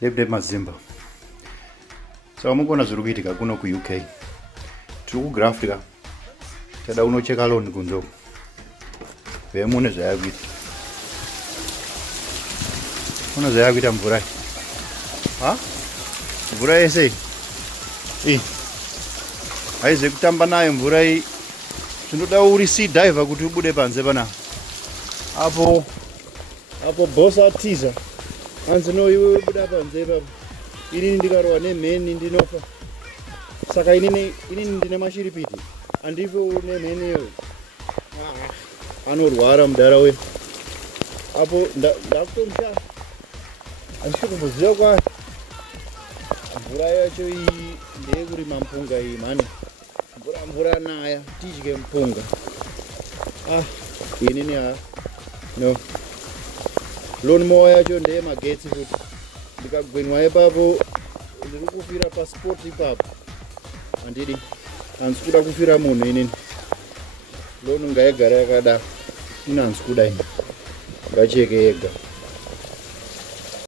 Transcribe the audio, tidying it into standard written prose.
Deb Mazimba. So mukona zviri kuitika kuno ku-UK. Tiri kugraftika. Tada unocheka loan kunzo. Vemune zvayakuita. Una zvayakuita mvura. Ha? Mvura yese. Haize kutamba nayo mvura iyi. Zvinoda uri sea diver kuti ubude panze pana. Apo boss atiza. Hanzi no iwe ubuda panze papo. Inini ndikarowa nemheni ndinofa. Saka inini ndine mashiripiti. Andivyo nemheniyo. Anorwara mudara we. Apo ndakutomsha. Andisho kumboziva kwayo. Mvura yacho iyi ndeyekurima mpunga iyi mhani. Mvura naya tidye mpunga. Inini no. Loan mowa yacho ndeyemagetsi futi. Ndikagwenwa ipapo ndiri kufira passport ipapo. Handidi. Handisi kuda kufira munhu inini. Loan ngaigara yakadaro. Inhanzi kuda ini. Ngacheke yega.